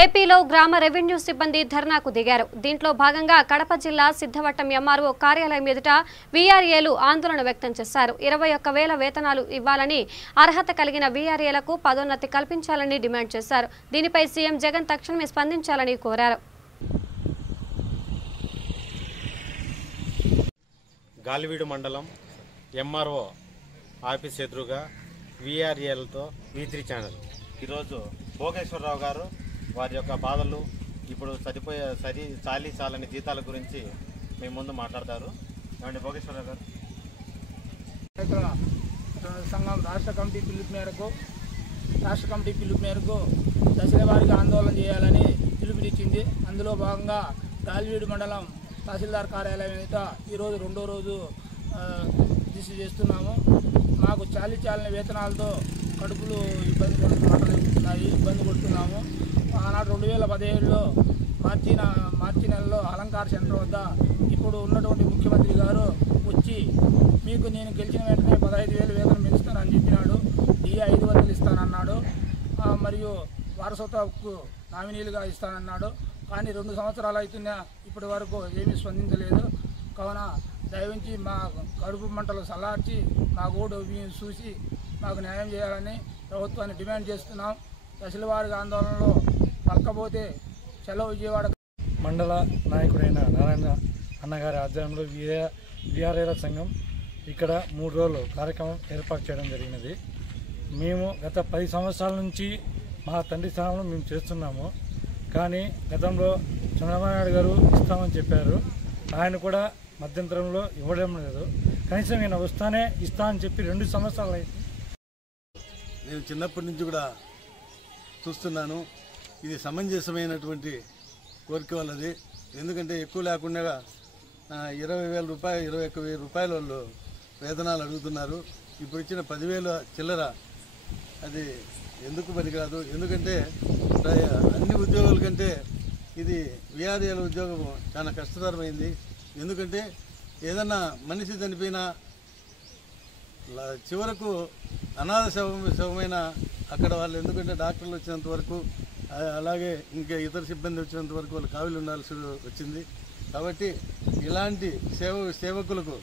ఏపీలో గ్రామ రెవెన్యూ సిబ్బంది ధర్నాకు దిగారు. దీంట్లో భాగంగా కడప జిల్లా సిద్ధవట్టం ఎంఆర్ఓ కార్యాలయం ఎదుట వీఆర్ఏలు ఆందోళన వ్యక్తం చేశారు. 21,000 వేతనాలు ఇవ్వాలని, అర్హత కలిగిన వీఆర్ఏలకు పదోన్నతి కల్పించాలని డిమాండ్ చేశారు. దీనిపై సీఎం జగన్ తక్షణమే స్పందించాలని కోరారు. గాలివీడు మండలం ఎంఆర్ఓ ఆఫీస్ ఎదురుగా వీఆర్ఏలతో V3 ఛానల్ ఈరోజు భోగేశ్వరరావు గారు వారి యొక్క బాధలు, ఇప్పుడు చాలని జీతాల గురించి మీ ముందు మాట్లాడతారు. ఏమండి భోగేశ్వరరావు గారు? సంఘం రాష్ట్ర కమిటీ పిలుపు మేరకు దశల వారీగా ఆందోళన చేయాలని పిలుపునిచ్చింది. అందులో భాగంగా గాలివీడు మండలం తహసీల్దార్ కార్యాలయం ఎదుట ఈరోజు రెండో రోజు దీక్ష చేస్తున్నాము. మాకు చాలని వేతనాలతో కడుపులు ఇబ్బంది పడుతున్నాము. ఆనాడు 2017లో మార్చి నెలలో అలంకార సెంటర్ వద్ద ఇప్పుడు ఉన్నటువంటి ముఖ్యమంత్రి గారు వచ్చి మీకు నేను గెలిచిన వెంటనే 15,000 వేతనం పెంచుతానని చెప్పినాడు. DA 500 ఇస్తానన్నాడు. మరియు వారసత్వ హక్కు నామినీలుగా ఇస్తానన్నాడు. కానీ 2 సంవత్సరాలు అవుతున్నా ఇప్పటి వరకు ఏమీ స్పందించలేదు. కావున దయవించి మా కడుపు మంటలు చల్లార్చి మా ఓటు చూసి మాకు న్యాయం చేయాలని ప్రభుత్వాన్ని డిమాండ్ చేస్తున్నాం. దశల వారీగా ఆందోళనలో పలకపోతే చలో విజయవాడ. మండల నాయకుడైన నారాయణ అన్నగారి ఆధ్వర్యంలో వీఆర్ఏల సంఘం ఇక్కడ 3 రోజులు కార్యక్రమం ఏర్పాటు చేయడం జరిగినది. మేము గత 10 సంవత్సరాల నుంచి మా తండ్రి స్థానంలో మేము చేస్తున్నాము. కానీ గతంలో చంద్రబాబు నాయుడు గారు ఇస్తామని చెప్పారు. ఆయన కూడా మధ్యంతరంలో ఇవ్వడం లేదు. కనీసం నేను వస్తానే ఇస్తా అని చెప్పి 2 సంవత్సరాలు అయింది. నేను చిన్నప్పటి నుంచి కూడా చూస్తున్నాను. ఇది సమంజసమైనటువంటి కోరిక వాళ్ళది. ఎందుకంటే ఎక్కువ లేకుండా 20,000 రూపాయలు 21,000 రూపాయల వాళ్ళు వేతనాలు అడుగుతున్నారు. ఇప్పుడు ఇచ్చిన 10,000 చిల్లర అది ఎందుకు పనికిరాదు. ఎందుకంటే అన్ని ఉద్యోగాల కంటే ఇది వీఆర్ఏల ఉద్యోగం చాలా కష్టతరమైంది. ఎందుకంటే ఏదన్నా మనిషి చనిపోయినా చివరకు అనాథ శవమైన అక్కడ వాళ్ళు, ఎందుకంటే డాక్టర్లు వచ్చినంత వరకు అలాగే ఇంకా ఇతర సిబ్బంది వచ్చినంత వరకు వాళ్ళు కావిలి ఉండాల్సి వచ్చింది. కాబట్టి ఇలాంటి సేవకులకు,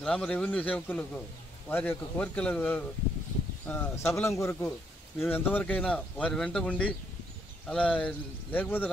గ్రామ రెవెన్యూ సేవకులకు వారి యొక్క కోరికల సఫలం కొరకు మేము ఎంతవరకైనా వారి వెంట ఉండి, అలా లేకపోతే